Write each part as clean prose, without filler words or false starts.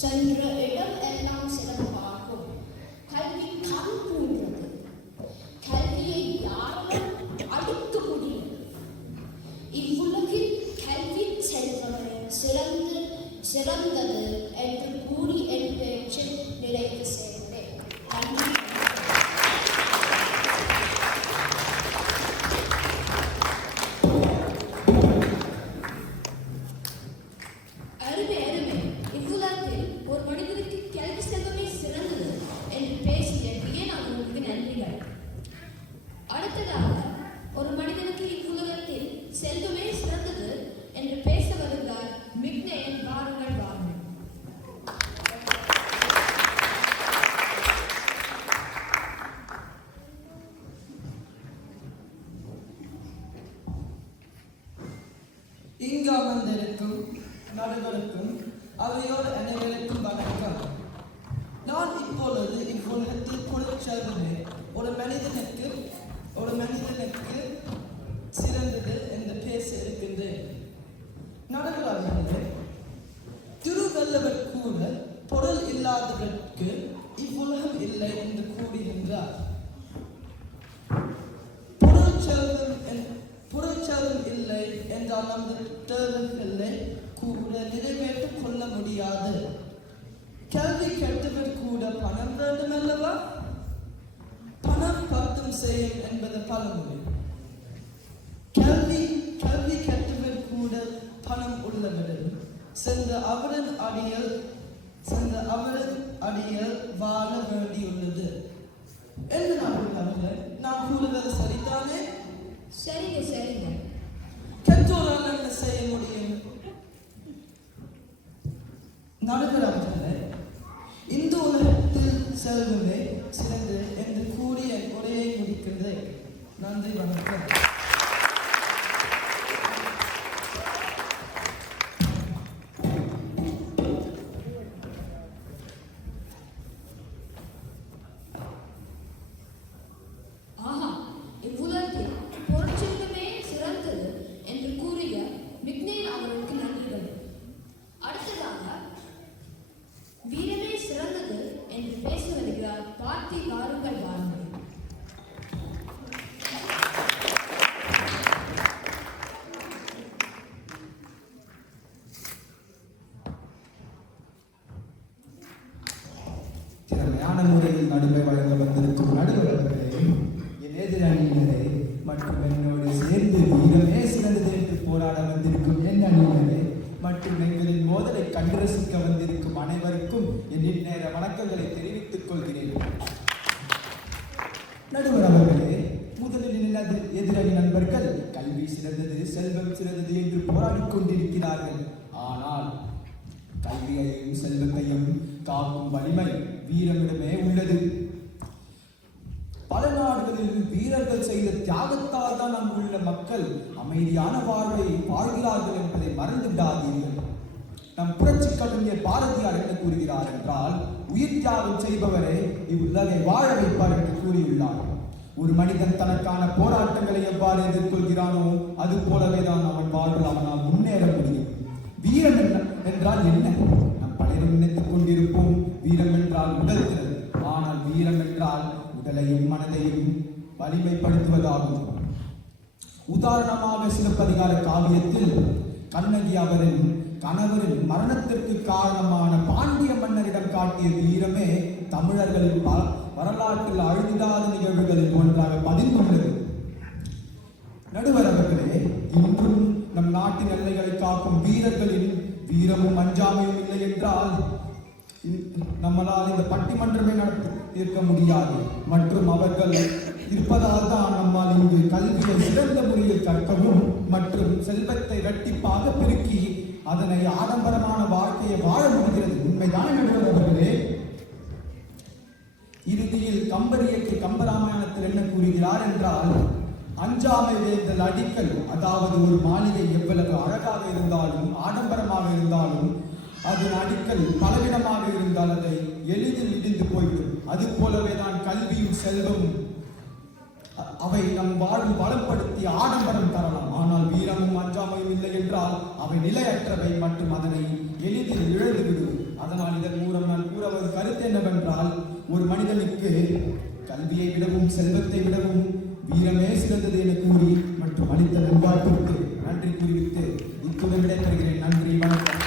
சென்ற இடம் எல்லாம் சிறப்பாகும். கல்வி கண் போன்றது. கல்வியை யாரும் அழிக்க முடியும். இவ்வுலகில் கல்வி செல்வமே சிறந்தது என்று கூறி என் பேச்சில் நிறைவு செய்தேன். நன்றி. இங்கு அமர்ந்திருக்கும் நடுவருக்கும் அவையோர் அனைவருக்கும் வணக்கம். நான் இப்பொழுது இவ்வுலகத்தில் பொருட்செல்வமே ஒரு மனிதனுக்கு சிறந்தது என்று பேச இருக்கின்றேன். நடுவர்களே, திருவள்ளுவர் கூட பொருள் இல்லாதவருக்கு இவ்வுலகம் இல்லை என்று கூறுகின்றார். பொருட்செல்வம் இல்லை என்றால் நமது தேவைகளை கூட நிறைவேற்றிக் கொள்ள முடியாது. கல்வி கற்றவர் கூட பணம் வேண்டும் அல்லவா? பணம் பத்தும் செய்யும் என்பது பழமொழி. கல்வி கற்றவர் கூட பணம் உள்ளவர் சென்ற அவரின் அடியில் வாழ வேண்டியுள்ளது. என்ன நான் கூறுவது சரிதானே? சரிங்க. கற்றோரால் என்ன செய்ய முடியும்? நடுவர்களே, இந்த உலகத்தில் செல்வமே சிறந்து என்று கூறிய உரையை முடிக்கின்றேன். நன்றி, வணக்கம். திறமையான முறையில் நடுமை வழங்க வந்திருக்கும் நடுவர்களே, என் எதிரணியினரே மற்றும் என்னோடு சேர்ந்து வீரமே சிறந்தது என்று போராட வந்திருக்கும் என் அணியினரே மற்றும் எங்களின் மோதலை கண்டு ரசிக்க வந்திருக்கும் அனைவருக்கும் என் இந்நேர வணக்கங்களை தெரிவித்துக் கொள்கிறேன். நடுவர் அவர்களே, முதலில் எனது எதிரணி நண்பர்கள் கல்வி சிறந்தது, செல்வம் சிறந்தது என்று போராடிக் கொண்டிருக்கிறார்கள். ஆனால் கல்வியையும் செல்வத்தையும் காக்கும் வலிமை வீரமிடமே உள்ளது. பல நாடுகளில் வீரர்கள் செய்த தியாகத்தால் தான் அங்குள்ள மக்கள் அமைதியான வாழ்வை வாழ்கிறார்கள் என்பதை மறந்துவிடாதீர்கள். நம் புரட்சி கவிஞர் பாரதியார் என்ன கூறுகிறார் என்றால், உயிர் தியாகம் செய்பவரே இவ்வுலகை வாழ வைப்பார் என்று கூறியுள்ளார். ஒரு மனிதன் தனக்கான போராட்டங்களை எவ்வாறு எதிர்கொள்கிறானோ அது போலவே தான் அவன் வாழ்வில் அவனால் முன்னேற முடியும். வீரம் என்றால் என்ன? நம் பலரும் நினைத்துக் கொண்டிருப்போம் வீரம் என்றால் உடல் திறன். ஆனால் வீரம் என்றால் உடலையும் மனதையும் வலிமைப்படுத்துவதாகும். உதாரணமாக சிலப்பதிகார காவியத்தில் கண்ணகி அவரின் கணவரின் மரணத்திற்கு காரணமான பாண்டிய மன்னரிடம் காட்டிய வீரமே தமிழர்களின் வரலாற்றில் அழுதிடாத நிகழ்வுகளில் ஒன்றாக பதிந்துள்ளது. நடுவர் அவர்களே, இன்றும் நம் நாட்டின் எல்லைகளை காக்கும் வீரர்களின் வீரமும் அஞ்சாமையும் இல்லை என்றால் நம்மளால் இந்த பட்டிமன்றமே நடத்தியிருக்க முடியாது. மற்றும் அவர்கள் இருப்பதால் தான் நம்மால் இங்கு கல்வியை சிறந்த முறையில் கற்கவும் மற்றும் செல்வத்தை இரட்டிப்பாக பெருக்கி அதனை ஆடம்பரமான வாழ்க்கையை வாழ முடிகிறது. உண்மைதான் நடுவர் அவர்களே. இறுதியில் கம்பர் இயக்கிய கம்பராமாயணத்தில் என்ன கூறுகிறார் என்றால், அஞ்சாமை வேந்தல் அடிக்கல், அதாவது ஒரு மாளிகை எவ்வளவு அழகாக இருந்தாலும் ஆடம்பரமாக இருந்தாலும் அதன் அடிக்கல் பலவிதமாக இருந்தால் அதை எளிதில் இடிந்து போய்விடும். அது போலவே தான் கல்வியும் செல்வமும் அவை நம் வாழ்வு பலப்படுத்தி ஆடம்பரம் தரலாம். ஆனால் வீரமும் அஞ்சாமையும் இல்லை என்றால் அவை நிலையற்றவை மற்றும் அதனை எளிதில் இழந்துவிடும். அதனால் இதன் மூலம் நான் கூற வரும் கருத்து என்னவென்றால், ஒரு மனிதனுக்கு கல்வியை விடவும் செல்வத்தை விடவும் வீரமே சிறந்தது என கூறி மற்றும் அளித்த நல்வாழ்த்துக்கு நன்றி கூறிவிட்டு இத்துடன் விடைபெறுகிறேன். நன்றி, வணக்கம்.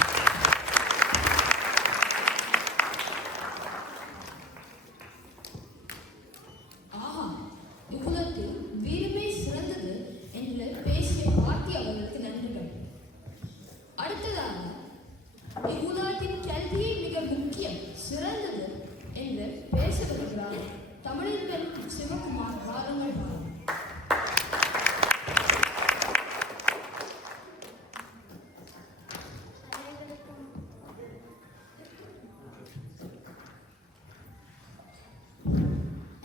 ஆஹா, இவ்வுலகில் வீரமே சிறந்தது என்று பேசிய பாட்டி அவர்களுக்கு நன்றிகள். அடுத்ததாக, இவ்வுலகின் கல்வியே மிக முக்கியம் சிறந்தது என்று பேச வருகிறார் தமிழர்கள் சிவகுமார். வாருங்கள் வாருங்கள்.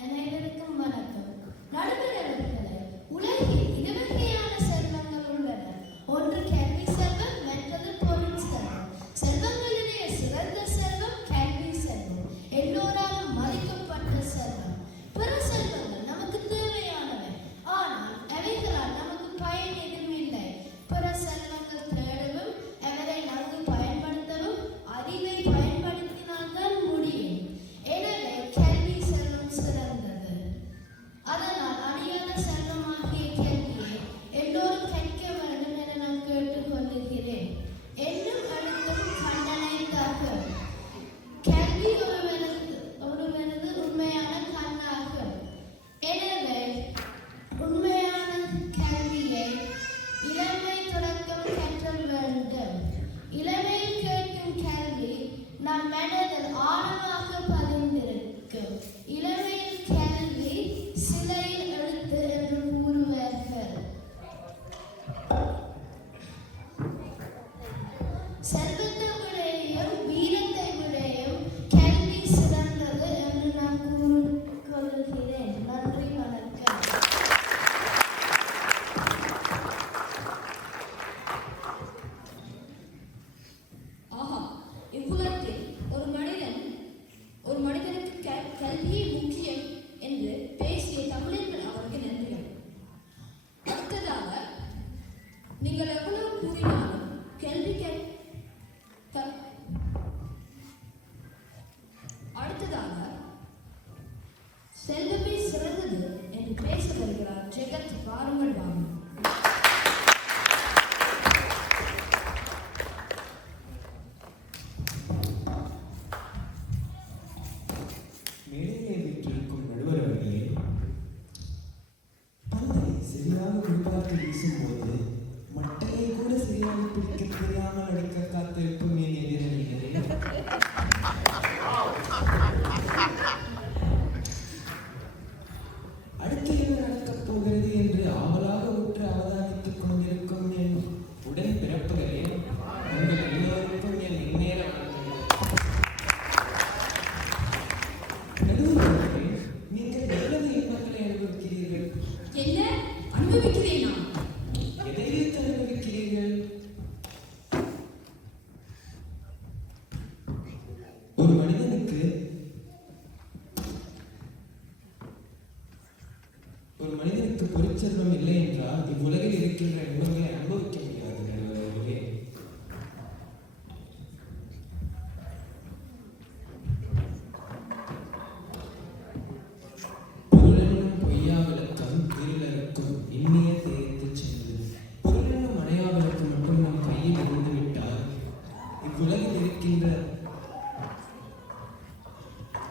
அனைவருக்கும் வணக்கம். நடுவர்களே, உலகில் இருவகையான செல்வங்கள் உள்ளன. ஒன்று கல்வி செல்வம், மற்றது பொருள் செல்வம். செல்வங்களிலே சிறந்த செல்வம் கல்வி செல்வம், எல்லோராலும் மதிக்கப்பட்ட செல்வம். பிற செல்வங்கள் நமக்கு தேவையானவை, ஆனால் அவைகளால் நமக்கு பயன் எதுவும் இல்லை. பிற செல்வங்கள் தேடவும் அவரை நன்கு பயன்படுத்தவும் அறிவை பயன்படுத்தினால்தான் முடியும். எனவே கல்வி செல்வம் சிறந்தது. அதனால் அழியாத செல்வமாகிய கல்வியை எல்லோரும் கற்க வேண்டும் என நான் கேட்டுக்கொள்கிறேன். என்னும் அடுத்தும் கண்டனைக்காக கல்வி ஒருவனது உண்மையான கண்ணாகும். எனவே உண்மையான கல்வியை இளமை தொடக்கம் கற்றல் வேண்டும். இளமையில் கேட்கும் கல்வி நம் மனதில் ஆழமாக பதிந்திருக்கும். இளமையில் கல்வி சிலையில் எழுத்து என்று கூறுவார்கள். செல்வத்தை விடையும் வீரத்தை விடையும் கல்வி சிறந்தது என்று நான் கூறிக்கொள்கிறேன். நன்றி, வணக்கம். ஆஹா, இவ்வுலகில் ஒரு மனிதனுக்கு கல்வியே முக்கியம் என்று பேசிய தமிழர்கள் அவருக்கு நன்றிகள். அடுத்ததாக, நீங்கள் எவ்வளவு கூறினாலும் கல்வி அடுத்ததாக செல்வமே சிறந்தது என்று பேச வருகிறார் ஜெகத். வாருங்கள் வாருங்கள். மேடையை விற்றிருக்கும் நடுவர் அவர்களே, பந்தை சரியாக குறிப்பாக வீசும்போது மட்டையை கூட சரியாக பிடிக்க தெரியாமல் அடுக்க காத்திருக்கும் என் எதிரணிகளே, அடுத்து என்ன நடக்கப் போகிறது என்று ஆவலாக உற்று அவதானித்துக் கொண்டிருக்கும் என் உடன் பிறப்புகளே, உங்கள் எல்லோருக்கும் என் இந்நேர நடுவர்களே, நீங்கள் எவ்வளவு இன்பங்களை அனுபவிக்கிறீர்கள்? என்ன அனுபவிக்கிறேனா? எதை வைத்து அனுபவிக்கிறீர்கள்? ஒரு மனிதனுக்கு பொருட்செல்வம் இல்லை என்றால் இவ்வுலகில் இருக்கின்ற இன்பங்களை அனுபவிக்க முடியாது. நடுவர்களே, பொருளெனும் பொய்யா விளக்கம் இருளருக்கும் இன்னிய தேய்த்துச் சென்று. பொருளெனும் மனையா விளக்கம் மட்டும் நம் கையில் இருந்து விட்டால் இவ்வுலகில் இருக்கின்ற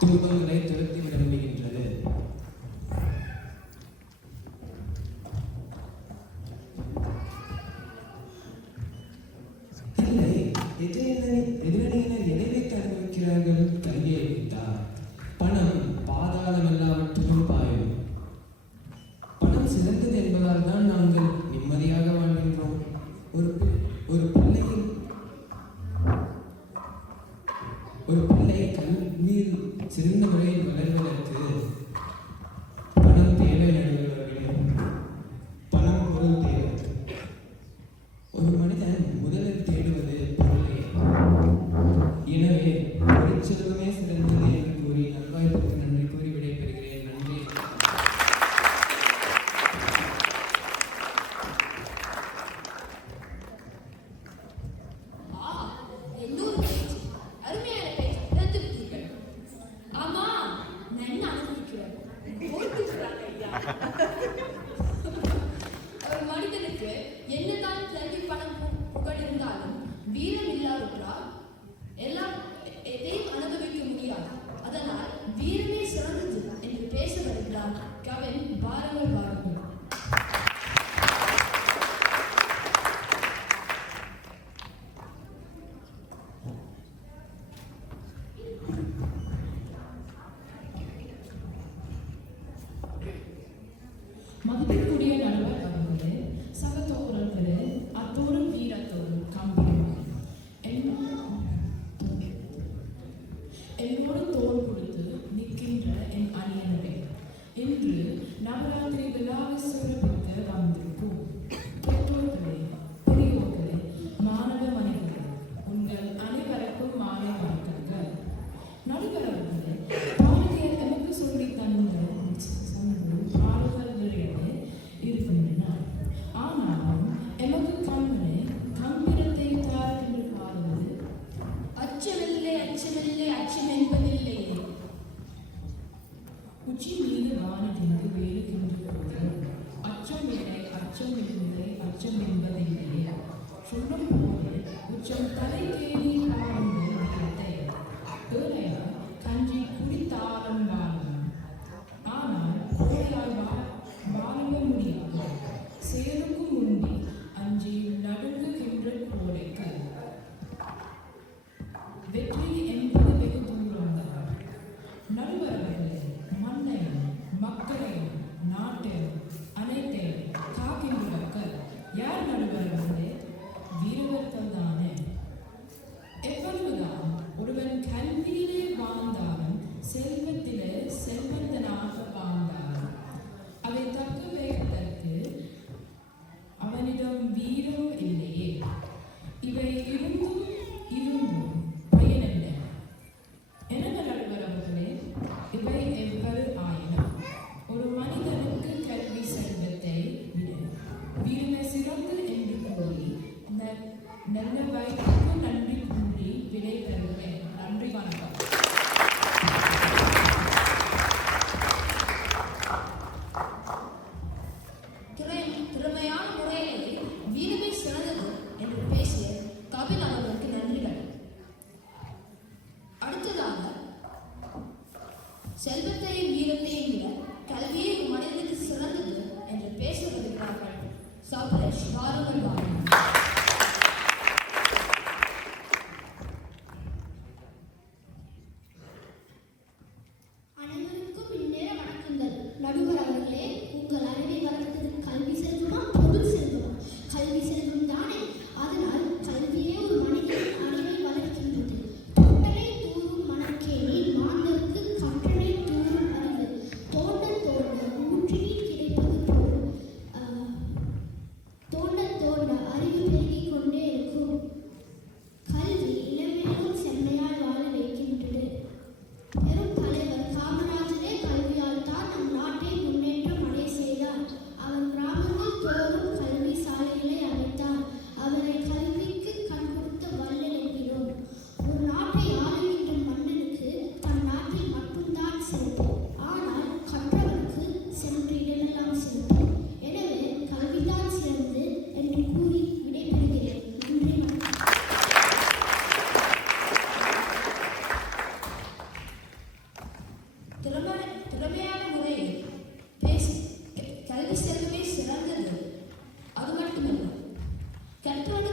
துன்பங்களை துரத்தி விட முடிகின்றது. இல்லை, எதிரணியினர் எதை வைத்து அனுபவிக்கிறார்கள்? கையை வைத்தார். பணம் பாதாளம் எல்லாவற்றிலும் பாயும். பணம் சிறந்தது என்பதால் தான் நாங்கள் நிம்மதியாக வாழ்கின்றோம். ஒரு பிள்ளை கல்வியில் சிறந்த முறையில் வளர்வதற்கு பணம் தேவை. நடுவர்களே, பணம் பொருள் தேவை. ஒரு மனிதன் முதலில் தேடுவது பொருளை. எனவே பொருட்செல்வமே சிறந்தது என்று கூறி நல்வாய்ப்புக்கு நன்றி கூறி விடைபெறுகிறேன். நன்றி. எல்லோரும் பேச்சு அருமையான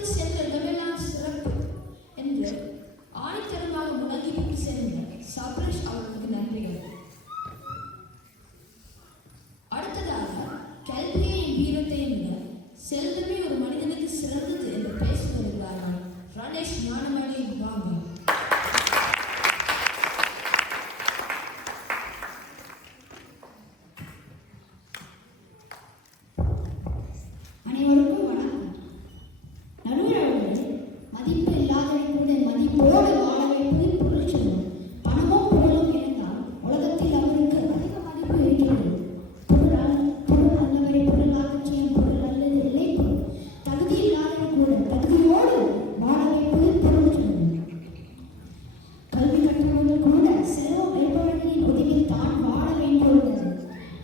கற்றோடு சென்ற இடமெல்லாம் சிறப்பு என்று ஆணித்தரமாக முழங்கிவிட்டு சென்ற சப்ரேஷ் அவர்களுக்கு நன்றிகள். அடுத்ததாக கல்வியையும் வீரத்தையும் விட செல்வமே ஒரு மனிதனுக்கு சிறந்தது என்று பேசி வருகிறார்கள் ரணேஷ் ஞானமணி. வாங்க. அனைவருக்கும் வணக்கம். நடுவர்களே, மதிப்பு இல்லாதவை கூட மதிப்போடு வாழ வைப்பது பொருள் சொல்லும். பணமும் பொருளும் இருந்தால் உலகத்தில் அவருக்கு அதிக மதிப்பு இருக்கிறது. பொருள் அல்லவரை பொருளாகச் செய்யும் பொருள் அல்லது இல்லை பொருள். தகுதி இல்லாதவை கூட தகுதியோடு வாழ வைப்பது பொருள் சொல்லும். கல்வி கற்றவர்கள் கூட செல்வம் இருப்பவர்களின் உதவியில் தான் வாழ வேண்டியுள்ளது.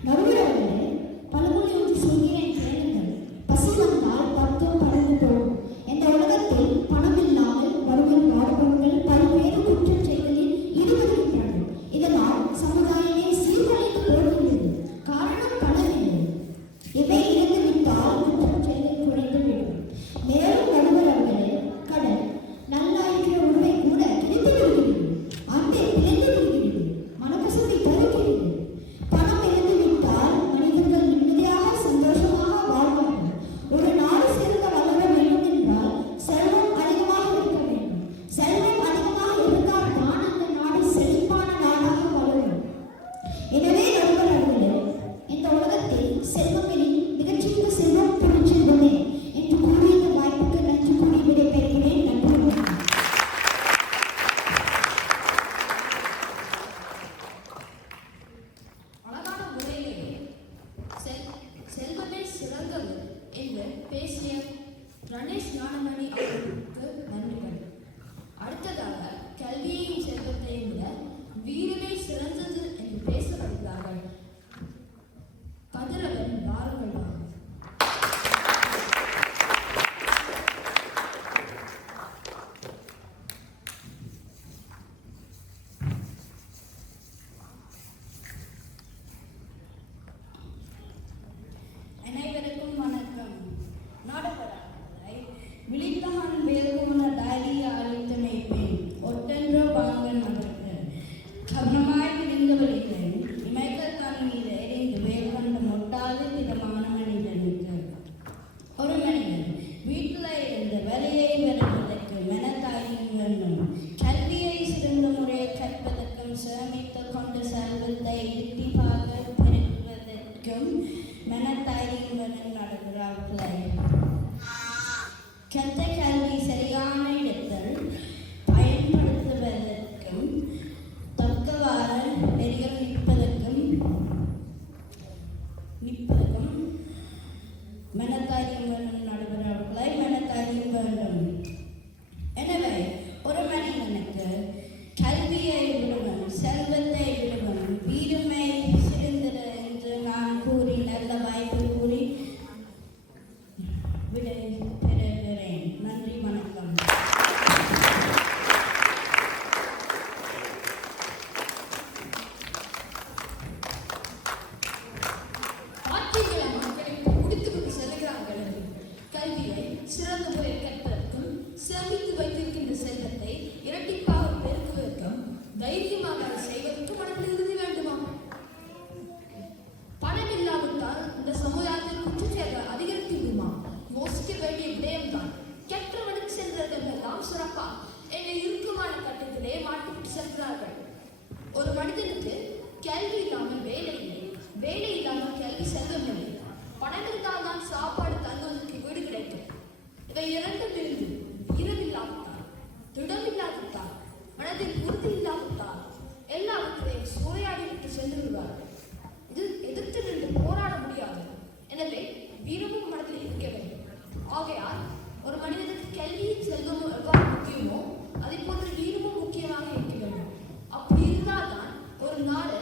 நடுவர்களே, பழமொழி ஒன்று சொல்கிறேன் கேளுங்கள். பசி வந்தால் பத்தும் பறந்து போகும். இந்த உலகத்தில் பணம் இல்லாமல் வறுமையில் வாடுபவர்கள் பல்வேறு குற்றச் செயல்களில் ஈடுபடுகின்றனர். இதனால் சமுதாயமே சீர்குலைந்து போகின்றது. காரணம் பணம் இல்லை. இவை இருந்து விட்டால் குற்றச் செயல்கள் குறைந்துவிடும். மேலும் நடுவர்களே, கடன் நல்லாயிருக்கிற உண்மை கூட கிடைத்து விடுகிறது. அன்பை பிழைந்து விடுகிறது. மனக்கசப்பை தருகிறது. பணம் இருந்து விட்டால் மனிதர்கள் நிம்மதியாக சந்தோஷமாக வாழ்வார்கள். ஒரு நாடு சிறந்த வளர வேண்டும் என்றால் செல்வம் அதிகமாக இருக்க வேண்டும். செல்வம் அதிகமாக இருந்தால் தான் அந்த நாடு செழிப்பான நாடாக வளரும். எனவே நண்பர்களே, இந்த உலகத்தில் செல்வங்களில் மிகச்சிறந்த செல்வம் பொருட்செல்வமே என்று கூறி இந்த வாய்ப்புக்கு நன்றி கூறி விடைபெறுகிறேன். நன்றி வணக்கம். அழகான முறையிலே செல்வமே சிறந்தது என்று பேசிய ரணேஷ் ஞானமணி அவர்களுக்கு நன்றிகள். அடுத்ததாக கல்வியையும் செல்வத்தையும் விட வீரமே சிறந்தது என்று பேச வருகிறார்கள் கதிரவன். வாருங்கள் வாங்க. அனைவருக்கும் வணக்கம். நாடகராய் விழித்தான் வேல்குமன டாலிய அழித்து மேய்ப்பேன் ஒட்டென்றோ பாங்கன் அவருக்கு கவனமாய் விரிந்தவர்கள் இமைக்கல் தன் மீது எரிந்து வேல் கண்டு மொட்டாது விதமான மனிதனுக்கு. ஒரு மனிதன் வீட்டில் இருந்து வெளியே வருவதற்கு மெனத்தாயும் வேண்டும். கல்வியை சிறந்த முறையில் கற்பதற்கும் சேமித்து கொண்ட செல்வத்தை இரட்டிப்பாக பெருக்குவதற்கும் மெனத்தாயும் வேண்டும். நடுகிறார்களே, கற்ற கல்வி சரியான இடத்தில் பயன்படுத்துவதற்கும் தக்கவாறு நெறிகள் நிற்பதற்கும் மெனத்தாயும் வேண்டும். நடுகிறார்களே, மெனத்தாயும் வேண்டும். எனவே ஒரு மனிதனுக்கு கல்வியை விடவும் செல்வத்தை விடவும் வீரமை சிறந்தது என்று நான் கூறி நல்ல வாய்ப்பு கூறி விடை பெறுகிறேன். நன்றி வணக்கம். ஆட்சிகளை மக்களை முடித்துவிட்டு செல்கிறார்கள். கல்வியை சிறந்த முறையில் கற்பதற்கும் சேமித்து வைத்திருக்கின்ற செல்வத்தை இரட்டிப்பாக பெருக்குவதற்கும் தைரியமாக அதை செய்வதற்கும் மனதில் இறுதி வேண்டுமா? பணம் இல்லாவிட்டால் இந்த சமுதாயத்தில் குற்றச்செயல்கள் அதிகரித்து விடுமா? யோசிக்க வேண்டிய விடயம்தான். கற்றவனுக்கு சென்றவர்கள் எல்லாம் சிறப்பா என்னை இறுக்கமான கட்டத்திலே மாட்டிவிட்டு செல்கிறார்கள். ஒரு மனிதனுக்கு கல்வி இல்லாமல் வேலை இல்லை, வேலை இல்லாமல் கல்வி செல்வம் இல்லை. பணம் இருந்தால் தான் சாப்பாடு தங்குவதற்கு வீடு கிடைக்கும். இவை இரண்டும் இருந்து வீரமில்லாவிட்டால், திடமில்லாவிட்டால், மனதில் உறுதி இல்லாவிட்டால் எல்லாவற்றையும் சூறையாடி விட்டு சென்று விடுவார்கள். இது எதிர்த்து நின்று போராட முடியாது. எனவே வீரமும் மனதில் இருக்க வேண்டும். ஆகையால் ஒரு மனிதனுக்கு கல்வியும் செல்வமும் எவ்வாறு முக்கியமோ அதே போன்று வீரமும் முக்கியமாக இருக்க வேண்டும். அப்படி இருந்தால்தான் ஒரு நாடு